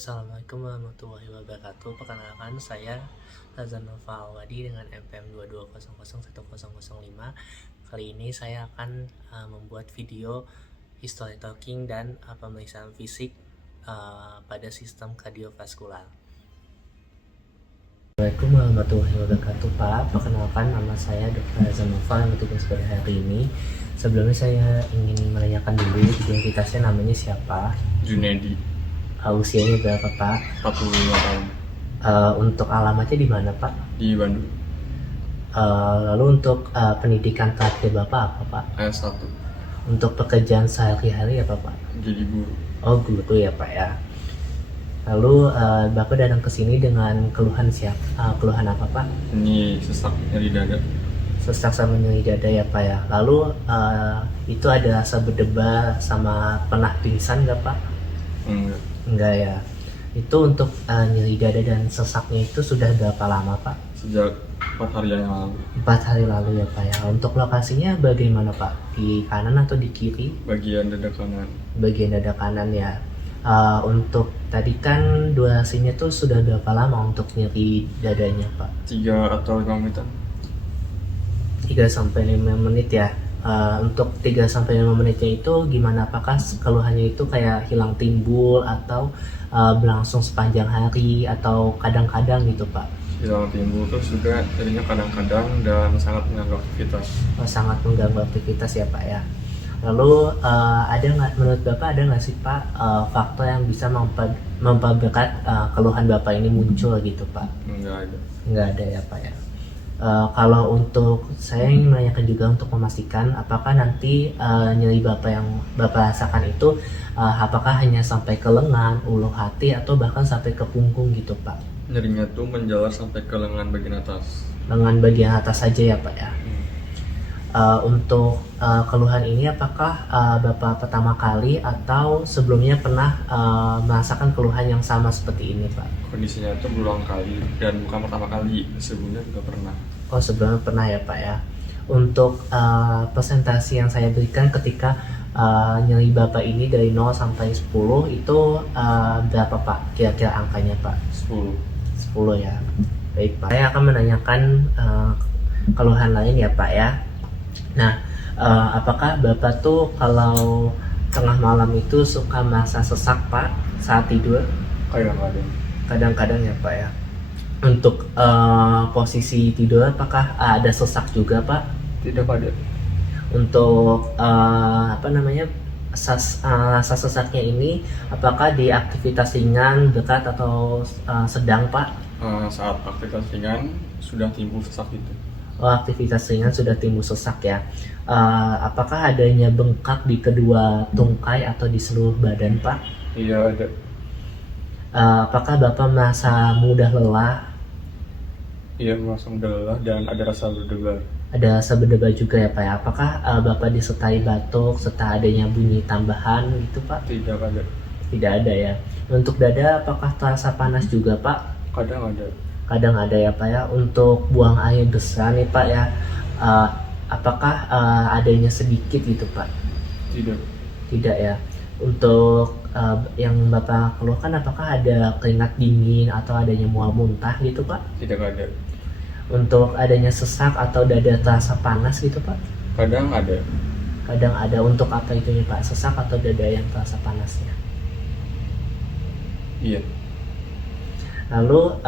Assalamualaikum warahmatullahi wabarakatuh. Perkenalkan saya Razan Nova Awadi dengan NPM 22001005. Kali ini saya akan membuat video history talking dan pemeriksaan fisik pada sistem kardiovaskular. Assalamualaikum warahmatullahi wabarakatuh, Pak. Perkenalkan, nama saya Dr. Razan Nova yang bertugas pada hari ini. Sebelumnya saya ingin menanyakan dulu identitasnya, namanya siapa? Junedi, Usianya berapa, Pak? 45 tahun, Untuk alamatnya di mana, Pak? di Bandung. Lalu untuk pendidikan terakhir Bapak apa, Pak? S1, Untuk pekerjaan sehari-hari apa, Pak? jadi guru. Oh, guru ya, Pak ya. Lalu Bapak datang ke sini dengan keluhan keluhan apa, Pak? Ini sesak nyeri dada. Sesak sama nyeri dada ya, Pak ya. Lalu itu ada rasa berdebar sama pernah pingsan nggak, Pak? Enggak, Enggak ya. Itu untuk nyeri dada dan sesaknya itu sudah berapa lama, Pak? sejak 4 hari yang lalu. 4 hari lalu ya, Pak ya. Untuk lokasinya bagaimana, Pak? Di kanan atau di kiri? Bagian dada kanan. Bagian dada kanan ya. Untuk tadi kan durasinya tuh sudah berapa lama untuk nyeri dadanya, Pak? 3 atau 5 menit. 3 sampai 5 menit ya. Untuk 3 sampai 5 menitnya itu gimana? Apakah keluhannya itu kayak hilang timbul atau berlangsung sepanjang hari atau kadang-kadang gitu, Pak? Hilang timbul terus juga jadinya kadang-kadang dan sangat mengganggu aktivitas. Sangat mengganggu aktivitas ya, Pak ya. Lalu ada nggak, menurut Bapak ada nggak sih, Pak, faktor yang bisa memperberat keluhan Bapak ini muncul gitu, Pak? Enggak ada. Nggak ada ya, Pak ya. Kalau untuk saya ingin menanyakan juga untuk memastikan apakah nanti nyeri Bapak yang Bapak rasakan itu apakah hanya sampai ke lengan, ulu hati atau bahkan sampai ke punggung gitu, Pak? Nyerinya tuh menjalar sampai ke lengan bagian atas. Lengan bagian atas saja ya, Pak ya. Untuk keluhan ini apakah Bapak pertama kali atau sebelumnya pernah merasakan keluhan yang sama seperti ini, Pak? Kondisinya tuh berulang kali dan bukan pertama kali, sebelumnya juga pernah. Oh, sebelumnya pernah ya, Pak ya. Untuk presentasi yang saya berikan ketika nyeri Bapak ini dari 0 sampai 10 itu berapa, Pak? Kira-kira angkanya, Pak? 10. 10 ya. Baik, Pak. Saya akan menanyakan keluhan lain ya, Pak ya. Nah, apakah Bapak tuh kalau tengah malam itu suka merasa sesak, Pak, saat tidur? Kadang-kadang. Kadang-kadang ya, Pak ya. Untuk posisi tidur apakah ada sesak juga, Pak? Tidak ada. Untuk rasa sesaknya ini apakah di aktivitas ringan, berat atau sedang, Pak? Saat aktivitas ringan sudah timbul sesak itu. Oh, aktivitas ringan sudah timbul sesak ya. Apakah adanya bengkak di kedua tungkai atau di seluruh badan, Pak? Iya ada. Apakah Bapak merasa mudah lelah? Iya merasa mudah lelah dan ada rasa berdebar. Ada rasa berdebar juga ya, Pak ya. Apakah Bapak disertai batuk serta adanya bunyi tambahan gitu, Pak? Tidak ada. Tidak ada ya. Untuk dada apakah terasa panas juga, Pak? Kadang ada. Kadang ada ya, Pak ya. Untuk buang air besar nih, Pak ya. Apakah adanya sedikit gitu, Pak? Tidak. Tidak ya. Untuk yang Bapak keluhkan apakah ada keringat dingin atau adanya mual muntah gitu, Pak? Tidak ada. Untuk adanya sesak atau dada terasa panas gitu, Pak? Kadang ada. Kadang ada. Untuk apa itunya, Pak? Sesak atau dada yang terasa panasnya? Iya. Lalu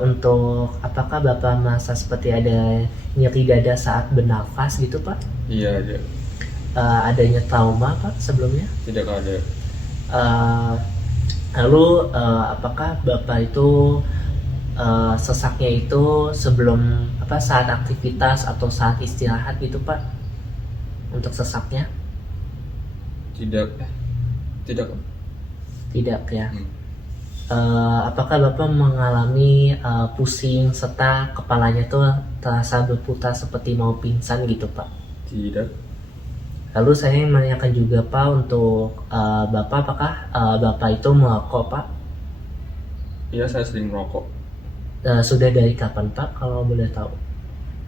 untuk apakah Bapak merasa seperti ada nyeri dada saat bernafas gitu, Pak? Iya ada. Adanya trauma, Pak, sebelumnya? Tidak ada. Lalu apakah Bapak itu sesaknya itu sebelum saat aktivitas atau saat istirahat gitu, Pak? Untuk sesaknya? Tidak. Tidak. Tidak ya. Apakah Bapak mengalami pusing serta kepalanya tuh terasa berputar seperti mau pingsan gitu, Pak? Tidak. Lalu saya ingin menanyakan juga, Pak, untuk Bapak, apakah Bapak itu merokok, Pak? Iya saya sering merokok. Sudah dari kapan, Pak, kalau boleh tahu?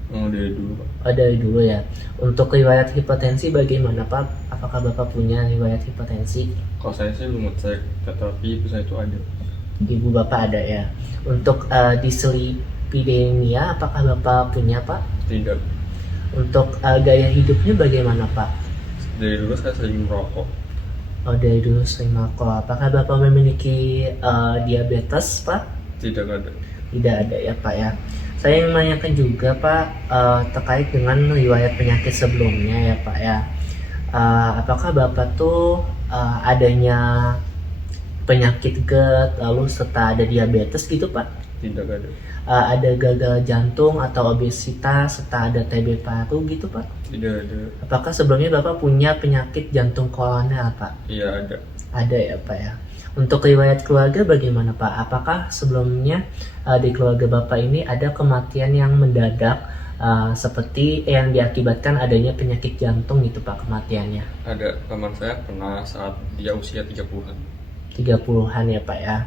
Dari dulu Pak. Oh, dari dulu ya. Untuk riwayat hipertensi bagaimana, Pak? Apakah Bapak punya riwayat hipertensi? Kalau saya sih belum ngecek, tetapi ibu saya itu ada. Ibu bapak ada ya. Untuk dislipidemia apakah bapak punya pak? Tidak. Untuk gaya hidupnya bagaimana pak? Dari dulu saya sering merokok. Oh, dari dulu sering merokok. Apakah bapak memiliki diabetes pak? Tidak ada. Tidak ada ya pak ya. Saya yang menanyakan juga pak terkait dengan riwayat penyakit sebelumnya ya pak ya. Apakah bapak tuh adanya penyakit GERD lalu serta ada diabetes gitu pak? Tidak ada. Ada gagal jantung atau obesitas serta ada TB paru gitu pak? Tidak ada. Apakah sebelumnya bapak punya penyakit jantung koroner pak? Iya ada. Ada ya pak ya. Untuk riwayat keluarga bagaimana pak? Apakah sebelumnya di keluarga bapak ini ada kematian yang mendadak seperti yang diakibatkan adanya penyakit jantung gitu pak kematiannya? Ada. Paman saya pernah saat dia usia 30-an. 30-an ya pak ya.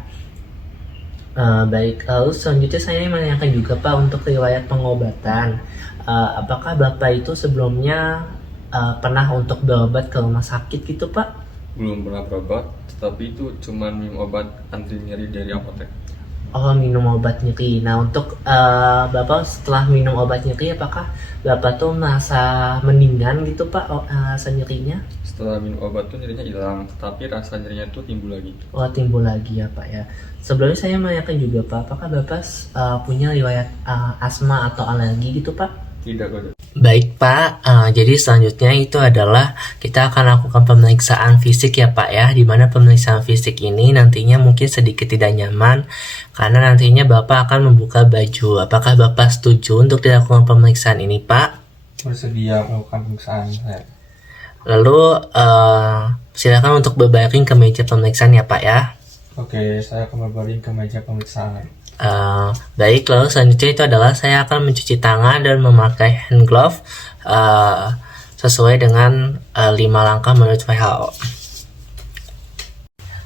Baik, lalu selanjutnya saya menanyakan juga pak untuk riwayat pengobatan. Apakah bapak itu sebelumnya pernah untuk berobat ke rumah sakit gitu pak? Belum pernah berobat, tetapi itu cuma minum obat anti nyeri dari apotek. Oh, minum obat nyeri. Nah, untuk bapak setelah minum obat nyeri, apakah bapak tuh merasa mendingan gitu pak rasa nyerinya? Setelah minum obat tuh nyerinya hilang, tetapi rasa nyerinya tuh timbul lagi. Oh, timbul lagi ya pak ya. Sebelumnya saya menanyakan juga pak, apakah bapak punya riwayat asma atau alergi gitu pak? Tidak ada. Baik Pak, jadi selanjutnya itu adalah kita akan lakukan pemeriksaan fisik ya Pak ya, dimana pemeriksaan fisik ini nantinya mungkin sedikit tidak nyaman karena nantinya Bapak akan membuka baju. Apakah Bapak setuju untuk dilakukan pemeriksaan ini Pak? Bersedia melakukan pemeriksaan saya. Lalu silakan untuk berbaring ke meja pemeriksaan ya Pak ya. Oke, saya akan berbaring ke meja pemeriksaan. Baik, lalu selanjutnya itu adalah saya akan mencuci tangan dan memakai hand glove sesuai dengan 5 langkah menurut WHO.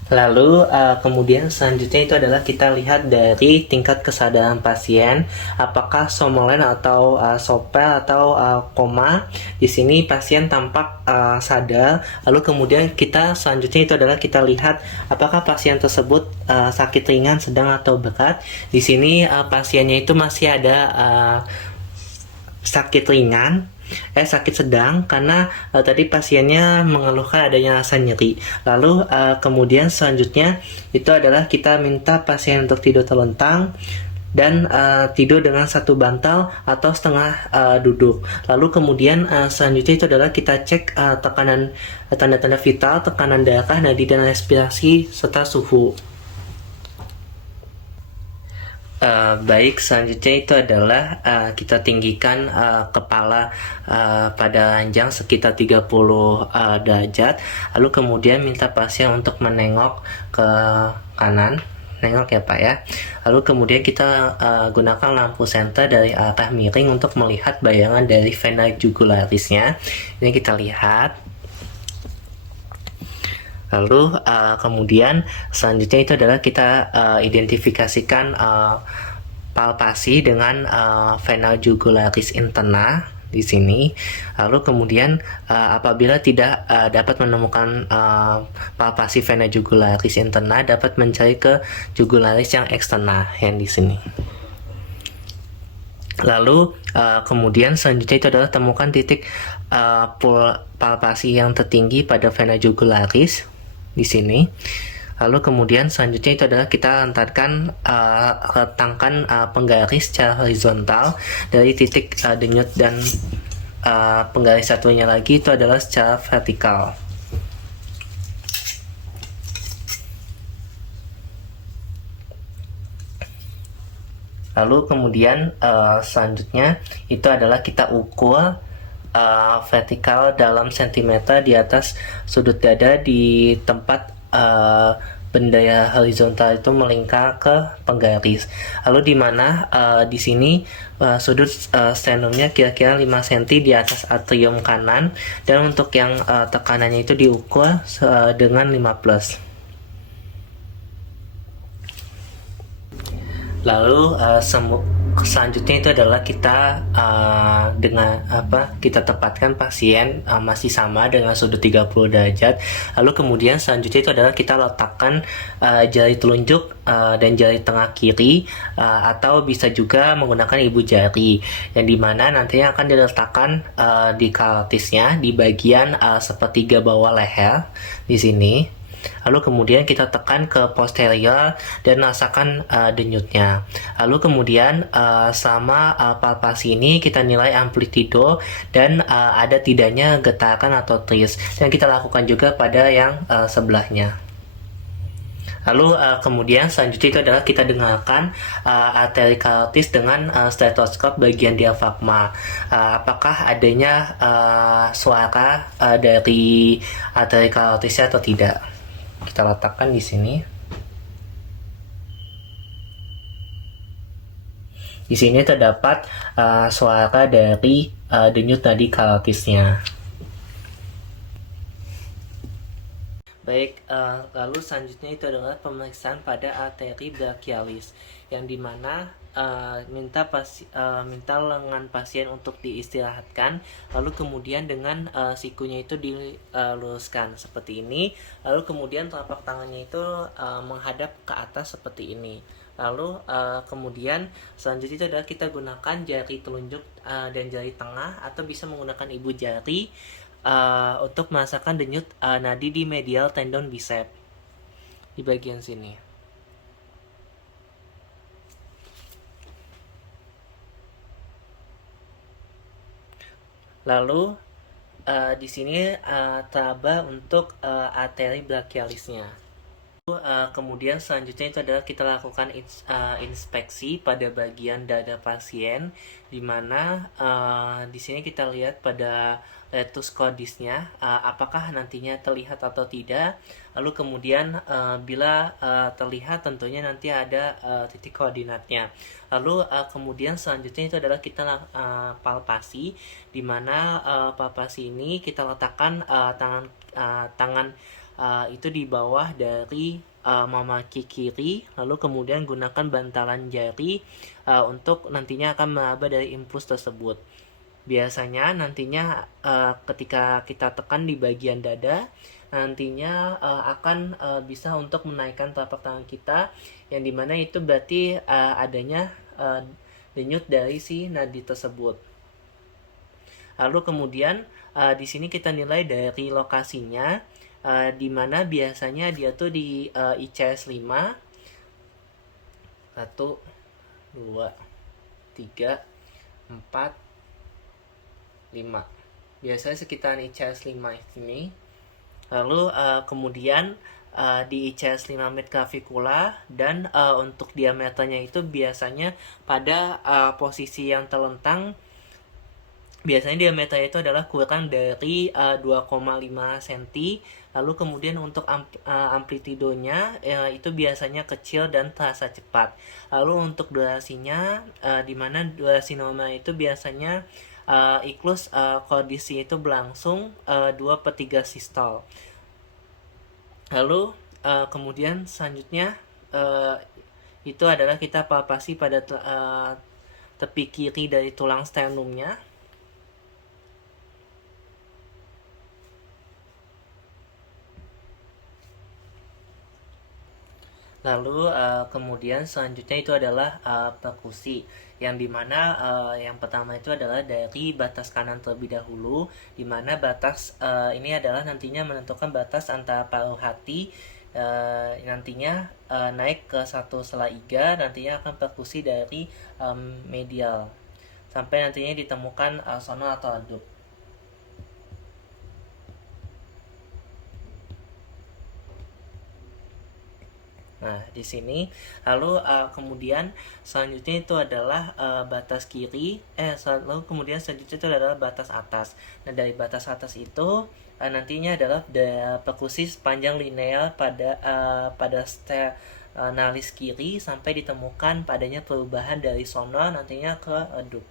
Lalu kemudian selanjutnya itu adalah kita lihat dari tingkat kesadaran pasien, apakah somnolen atau sopel atau koma. Di sini pasien tampak sadar. Lalu kemudian kita selanjutnya itu adalah kita lihat apakah pasien tersebut sakit ringan, sedang atau berat. Di sini pasiennya itu masih ada sakit ringan. Sakit sedang karena tadi pasiennya mengeluhkan adanya rasa nyeri. Lalu kemudian selanjutnya itu adalah kita minta pasien untuk tidur terlentang dan tidur dengan satu bantal atau setengah duduk. Lalu kemudian selanjutnya itu adalah kita cek tekanan, tanda-tanda vital, tekanan darah, nadi dan respirasi serta suhu. Baik, selanjutnya itu adalah kita tinggikan kepala pada ranjang sekitar 30 derajat. Lalu kemudian minta pasien untuk menengok ke kanan, nengok ya Pak ya. Lalu kemudian kita gunakan lampu senter dari arah miring untuk melihat bayangan dari vena jugularisnya. Ini kita lihat. Lalu kemudian selanjutnya itu adalah kita identifikasikan palpasi dengan vena jugularis interna di sini. Lalu kemudian apabila tidak dapat menemukan palpasi vena jugularis interna, dapat mencari ke jugularis yang eksterna yang di sini. Lalu kemudian selanjutnya itu adalah temukan titik palpasi yang tertinggi pada vena jugularis di sini. Lalu kemudian selanjutnya itu adalah kita antarkan rentangkan penggaris secara horizontal dari titik denyut dan penggaris satunya lagi itu adalah secara vertikal. Lalu kemudian selanjutnya itu adalah kita ukur vertikal dalam sentimeter di atas sudut dada di tempat benda horizontal itu melingkar ke penggaris. Lalu di mana di sini sudut sternumnya kira-kira 5 cm di atas atrium kanan, dan untuk yang tekanannya itu diukur dengan 5+. Lalu selanjutnya itu adalah kita kita tepatkan pasien masih sama dengan sudut 30 derajat. Lalu kemudian selanjutnya itu adalah kita letakkan jari telunjuk dan jari tengah kiri, atau bisa juga menggunakan ibu jari, yang dimana nantinya akan diletakkan di kartisnya di bagian sepertiga bawah leher di sini. Lalu kemudian kita tekan ke posterior dan rasakan denyutnya. Lalu kemudian selama palpasi ini kita nilai amplitudo dan ada tidaknya getaran atau tris, dan kita lakukan juga pada yang sebelahnya. Lalu kemudian selanjutnya itu adalah kita dengarkan arteri karotis dengan stetoskop bagian diafragma. Apakah adanya suara dari arteri karotisnya atau tidak? Kita letakkan di sini. Di sini terdapat suara dari denyut nadi karotisnya. Baik, lalu selanjutnya itu adalah pemeriksaan pada arteri brachialis, yang dimana minta lengan pasien untuk diistirahatkan, lalu kemudian dengan sikunya itu diluruskan seperti ini, lalu kemudian telapak tangannya itu menghadap ke atas seperti ini. Lalu kemudian selanjutnya itu adalah kita gunakan jari telunjuk dan jari tengah, atau bisa menggunakan ibu jari untuk merasakan denyut nadi di medial tendon bicep di bagian sini. Lalu di sini teraba untuk arteri brachialisnya. Kemudian selanjutnya itu adalah kita lakukan inspeksi pada bagian dada pasien, di mana di sini kita lihat pada letus cordisnya apakah nantinya terlihat atau tidak. Lalu kemudian bila terlihat tentunya nanti ada titik koordinatnya. Lalu kemudian selanjutnya itu adalah kita palpasi, di mana palpasi ini kita letakkan tangan itu di bawah dari mamaki kiri, lalu kemudian gunakan bantalan jari untuk nantinya akan meraba dari impuls tersebut. Biasanya nantinya ketika kita tekan di bagian dada, nantinya akan bisa untuk menaikkan telapak tangan kita, yang dimana itu berarti adanya denyut dari si nadi tersebut. Lalu kemudian di sini kita nilai dari lokasinya, di mana biasanya dia tuh di ICS 5. 1 2 3 4 5. Biasanya sekitar ICS 5 ini. Lalu kemudian di ICS 5 mid clavicula, dan untuk diameternya itu biasanya pada posisi yang terlentang, biasanya diameternya itu adalah kurang dari 2,5 cm. Lalu kemudian untuk amplitudonya itu biasanya kecil dan terasa cepat. Lalu untuk durasinya, di mana durasi normal itu biasanya iklus kondisi itu berlangsung 2/3 sistol. Lalu kemudian selanjutnya itu adalah kita palpasi pada tepi kiri dari tulang sternumnya. Lalu kemudian selanjutnya itu adalah perkusi, yang dimana yang pertama itu adalah dari batas kanan terlebih dahulu, dimana batas ini adalah nantinya menentukan batas antara paruh hati, nantinya naik ke 1 sela iga, nantinya akan perkusi dari medial sampai nantinya ditemukan sonor atau redup. Nah, di sini lalu kemudian selanjutnya itu adalah batas kiri, lalu kemudian selanjutnya itu adalah batas atas. Nah, dari batas atas itu nantinya adalah perkusi sepanjang linear pada sternalis kiri sampai ditemukan padanya perubahan dari sonor nantinya ke redup.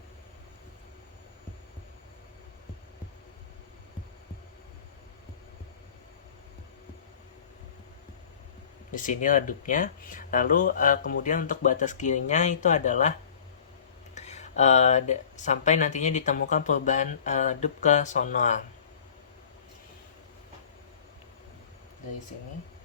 Di sini redupnya. Lalu kemudian untuk batas kirinya itu adalah sampai nantinya ditemukan perubahan redup ke sonor. Dari sini.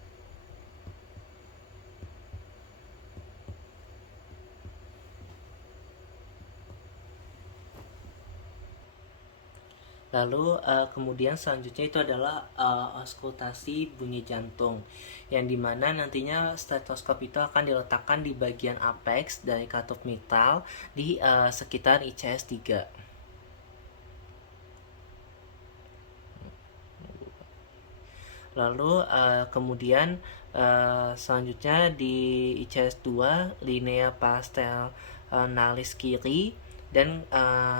Lalu kemudian selanjutnya itu adalah auskultasi bunyi jantung, yang dimana nantinya stetoskop itu akan diletakkan di bagian apex dari katup mitral di sekitar ICS 3. Lalu kemudian selanjutnya di ICS 2 linea pars-ternalis kiri dan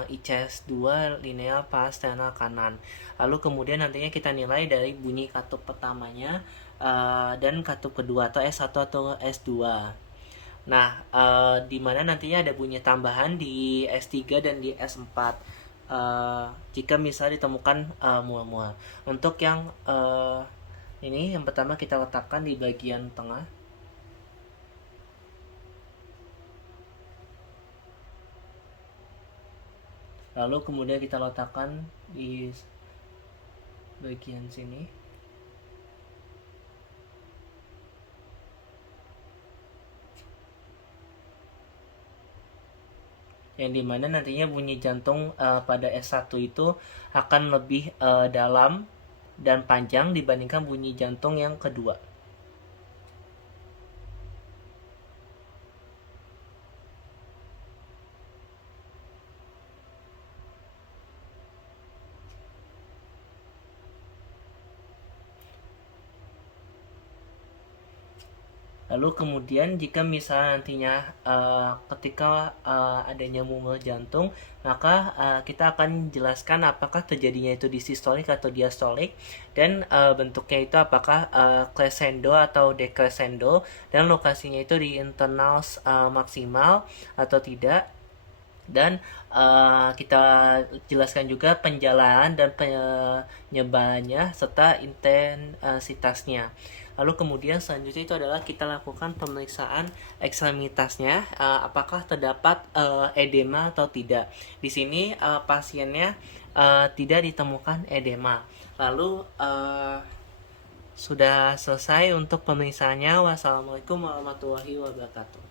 ICS 2 linea pars-ternalis kanan. Lalu kemudian nantinya kita nilai dari bunyi katup pertamanya dan katup kedua atau S1 atau S2. Nah, di mana nantinya ada bunyi tambahan di S3 dan di S4 jika misalnya ditemukan mual-mual. Untuk yang ini yang pertama kita letakkan di bagian tengah. Lalu kemudian kita letakkan di bagian sini. Yang dimana nantinya bunyi jantung pada S1 itu akan lebih dalam dan panjang dibandingkan bunyi jantung yang kedua. Lalu kemudian jika misalnya nantinya ketika adanya mual jantung, maka kita akan jelaskan apakah terjadinya itu distolik atau diastolik, dan bentuknya itu apakah crescendo atau decrescendo, dan lokasinya itu di internal maksimal atau tidak. Dan kita jelaskan juga penjalanan dan penyebarannya serta intensitasnya. Lalu kemudian selanjutnya itu adalah kita lakukan pemeriksaan ekstremitasnya, apakah terdapat edema atau tidak. Di sini pasiennya tidak ditemukan edema. Lalu sudah selesai untuk pemeriksaannya. Wassalamualaikum warahmatullahi wabarakatuh.